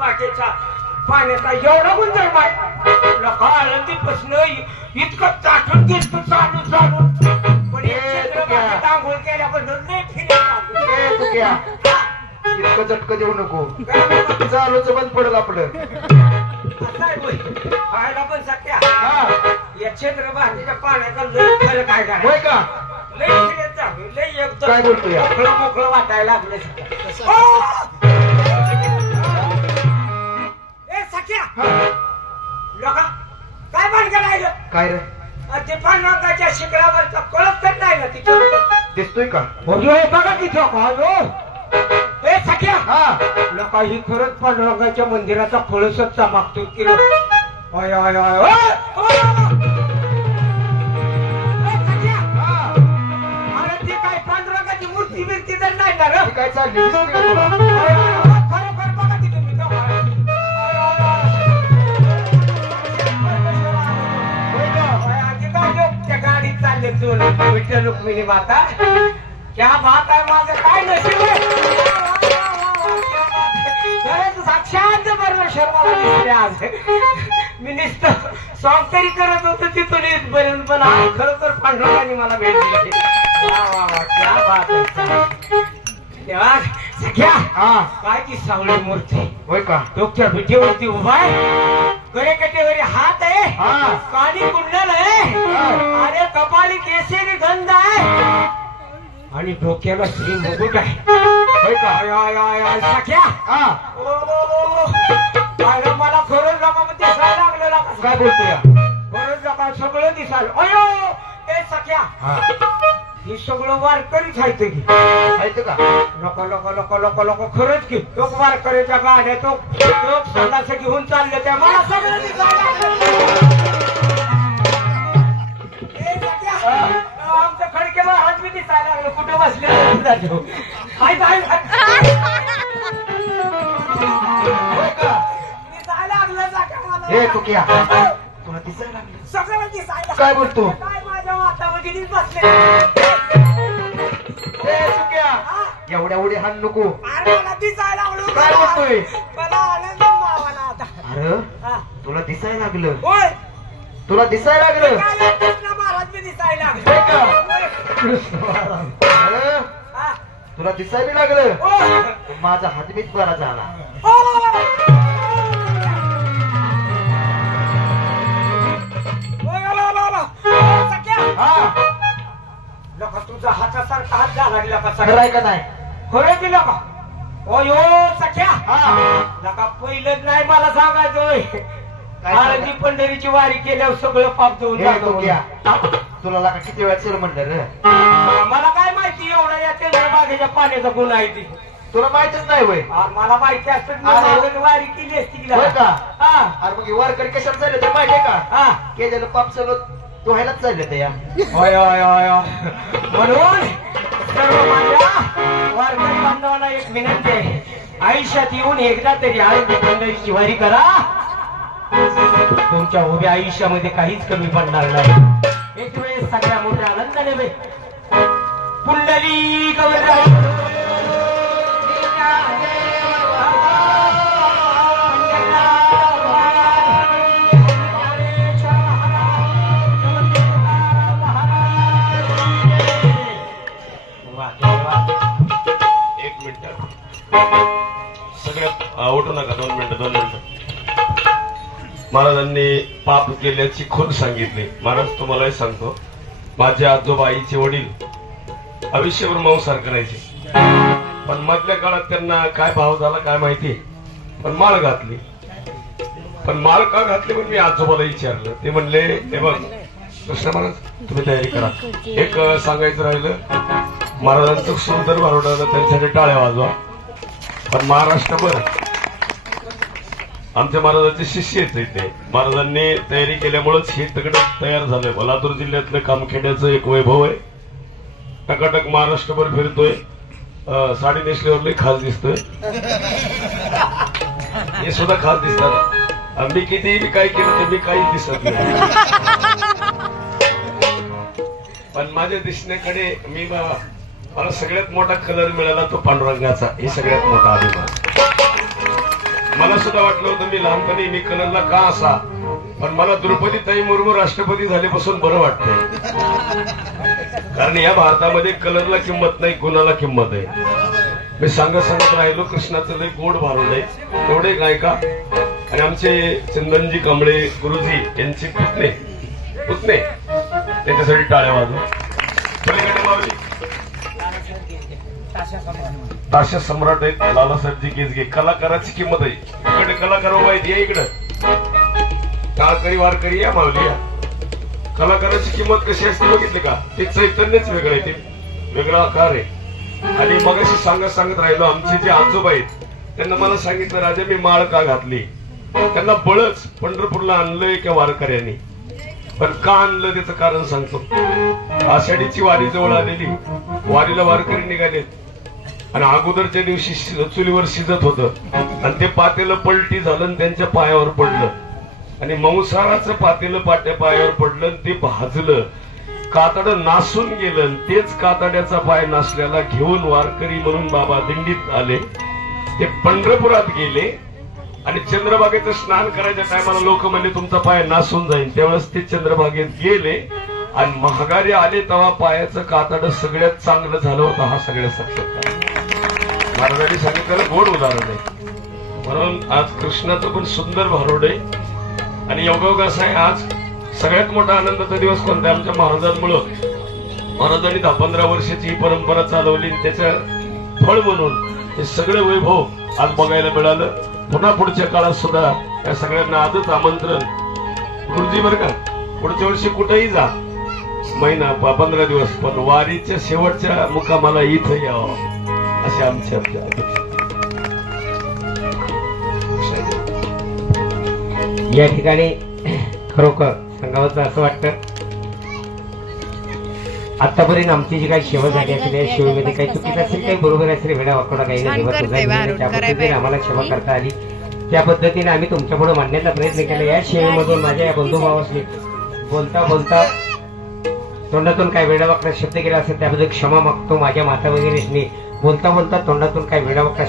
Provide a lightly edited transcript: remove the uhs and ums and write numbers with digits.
बागेचा पाण्याचा एवढा गुंजळ बाय लोक आळंदी बसणं इतकं चाटून घेतो चालू चालू पण आंघोळ केल्यापासून नाही फिरायला इतकं झटकं देऊ नको चालूच बंद पडेल आपलं पाहायला पण सत्या या क्षेत्र बागेच्या पाण्याचा लय फरक आहे होय का लय फिरत जावं लय एकदम काय बोलतोय मोकळं मोकळं वाटायला लागलं ए सख्या लोका काय भानगड आहे काय रे ते पांडुरंगाच्या शिखरावरचा कळत तर नाही ना तिथे दिसतोय का बघा तिथं ए सख्या लोका ही खरंच पांडुरंगाच्या मंदिराचा कळसच चमकतो की ओय ओय ओय अरे ती काय पांडुरंगाची मूर्ती बिर्ती तर नाही ना रे काय चालली दिसतोय का तुला खरोखर बघा तिथे मी त्या गाडीत चालले चोर विठ्ठल रुक्मिणी माता क्या बात आहे माझं काय नशीब साक्षात परमेश्वर मला दिसले आज मी नुसतं सॉंग तरी करत होतो तिथून इथपर्यंत पण खरोखर पांडुरंगाने मला भेट दिली क्या बात आहे सख्या काय ती सावळी मूर्ती होय का डोक्या पिठेवरती उभा आहे करे कटेवरी हात आहे काळी कुंडल आहे अरे कपाळी केशरी गंध आहे आणि डोक्याला श्री मुकुट आहे होय का सख्या मला खरंच नका दिसायला लागलेला काय बोलतोय खरंच नका सगळं दिसायला अयो ए सख्या हे सगळं वारकरीच आहे की का लोक लोक लोक लोक लोक खरंच की लोक वारकरीच्या गाड्या तो लोक संडास घेऊन चालले त्या मला सगळं आमचं खडके हात मी दिसायला लागलं कुठं बसले दिसायला लागलं हे तुकिया तुला दिसायला लागलं सगळं दिसायला काय बोलतो काय माझ्या मातामध्ये बसले एवढ्या उडी हाण नको अरे मला दिसायला लागलो काय बोलतोय मला आनंद मावाला आता अरे तुला दिसायला लागलं होय तुला दिसायला लागलं कृष्ण महाराज मी दिसायला होय का कृष्ण महाराज अरे तुला दिसायला लागलं माझा हातबीत बरा झाला लोक तुझा हातासारखा हात झाला लागला कसा खरं आहे का नाही खरं की लोक ओ यो सख्या लका पहिलंच नाही मला सांगायचोय आळंदी पंढरीची वारी केल्यावर सगळं पाप देऊन तुला लागा किती वेळा चल म्हणलं रे मला काय माहिती एवढा या चंद्रभागेच्या पाण्याचा गुण आहे ती तुला माहितच नाही वय मला माहिती असत वारी केली असती का अरे मग वारकरी कशाला चालले ते माहितीये का केलेलं पाप सगळं धुवायलाच चालले ते या होय होय होय म्हणून सर्व माझ्या वारकरी बांधवांना एक विनंती आहे आयुष्यात येऊन एकदा तरी आळंदी पंढरीची वारी करा तुमच्या उभ्या आयुष्यामध्ये काहीच कमी पडणार नाही एक वेळेस सगळ्या मोठ्या आनंदाने पुंडली एक मिनिट सगळ्यात उठू नका 2 मिनिटं महाराजांनी पाप केल्याची खूण सांगितली महाराज तुम्हालाही सांगतो माझ्या आजोबा आईचे वडील आयुष्यभर मांसाहार करायचे पण मधल्या काळात त्यांना काय भाव झाला काय माहिती पण माळ घातली पण माळ का घातली पण मी आजोबाला विचारलं ते म्हणले हे बघ कृष्ण महाराज तुम्ही तयारी करा एक सांगायचं राहिलं महाराजांचं सुंदर भारुडानं त्यांच्यासाठी टाळ्या वाजवा पण महाराष्ट्रभर आमच्या महाराजांचे शिष्य आहेत ते महाराजांनी तयारी केल्यामुळेच हे तगड तयार झालंय लातूर जिल्ह्यातलं कामखेड्याचं एक वैभव आहे टकाटक महाराष्ट्रभर फिरतोय साडी नेसल्यावर खास दिसतोय हे सुद्धा खास दिसतात मी किती काय केलं तर मी काहीच दिसत नाही पण माझ्या दिसण्याकडे मला सगळ्यात मोठा कलर मिळाला तो पांडुरंगाचा हे सगळ्यात मोठा अभिमान मला सुद्धा वाटलं होतं मी लहानपणी मी कलरला का असा, पण मला द्रौपदी ताई मुर्मू राष्ट्रपती झाल्यापासून बरं वाटतंय. कारण या भारतामध्ये कलरला किंमत नाही, गुणाला किंमत आहे. मी सांगत राहिलो कृष्णाचं लय गोड भारूड आहे. तेवढे गायका आणि आमचे चंदनजी कांबळे गुरुजी यांचे पुतणे त्यांच्यासाठी टाळ्या वाजवा. पलीकडे मावली ताशा सम्राट आहेत लालासाहेबजी केसगे. कलाकाराची किंमत आहे. इकडे कलाकार उभा आहेत, या इकडं टाळकरी वारकरी या मावली या. कलाकाराची किंमत कशी असते बघितली का? ते चैतन्यच वेगळं आहे, ते वेगळा आकार आहे. आणि मगाशी सांगत राहिलो आमचे जे आजोबा आहेत त्यांना मला सांगितलं राजा मी माळ का घातली. त्यांना बळच पंढरपूरला आणलंय का वारकऱ्यांनी, पण का आणलं त्याचं कारण सांगतो. आषाढीची वारी जवळ आलेली, वारीला वारकरी निघालेत आणि अगोदरच्या दिवशी चुलीवर शिजत होतं आणि ते पातेलं पलटी झालं आणि त्यांच्या पायावर पडलं आणि मंसाराचं पातेलं पायावर पडलं आणि ते भाजलं. कातडं नासून गेलं आणि तेच कातड्याचा पाय नासल्याला घेऊन वारकरी म्हणून बाबा दिंडीत आले. ते पंढरपुरात गेले आणि चंद्रभागेचं स्नान करायच्या टायमाला लोक म्हणले तुमचा पाय नासून जाईल. त्यावेळेस ते चंद्रभागेत गेले आणि महागारी आले तेव्हा पायाचं कातडं सगळ्यात चांगलं झालं होतं. हा सगळ्यात साक्षात्कार महाराजांनी सांगितलेलं गोड उदाहरण आहे. म्हणून आज कृष्णाचं पण सुंदर भारूड आहे. आणि योगायोग असा आहे, आज सगळ्यात मोठा आनंदाचा दिवस कोणता? आमच्या महाराजांमुळं. महाराजांनी 10-15 वर्षाची ही परंपरा चालवली, त्याचं फळ म्हणून हे सगळं वैभव आज बघायला मिळालं. पुन्हा पुढच्या काळात सुद्धा या सगळ्यांना आजच आमंत्रण गुरुजी बरं का. पुढच्या वर्षी कुठेही जा, महिना 15 दिवस, पण वारीच्या शेवटच्या मुकामाला इथं यावं अशी आमची अपेक्षा. या ठिकाणी खरोखर सांगावं असं वाटतं, आतापर्यंत आमची जी काही सेवा झाली असेल या सेवेमध्ये काही चुकीचं असेल, काही बरोबर असेल, वेळा वाकडा काही नाही, तेव्हा तुझा त्या पद्धतीने आम्हाला सेवा करता आली, त्या पद्धतीने आम्ही तुमच्या पुढे मांडण्याचा प्रयत्न केला. या सेवेमधून माझ्या या बंधुभावासनी बोलता बोलता तोंडातून काय वेडावाकडा शब्द केला असेल त्याबद्दल क्षमा मागतो. माझ्या माता वगैरे बोलता बोलता तोंडातून काय वेडावाकडा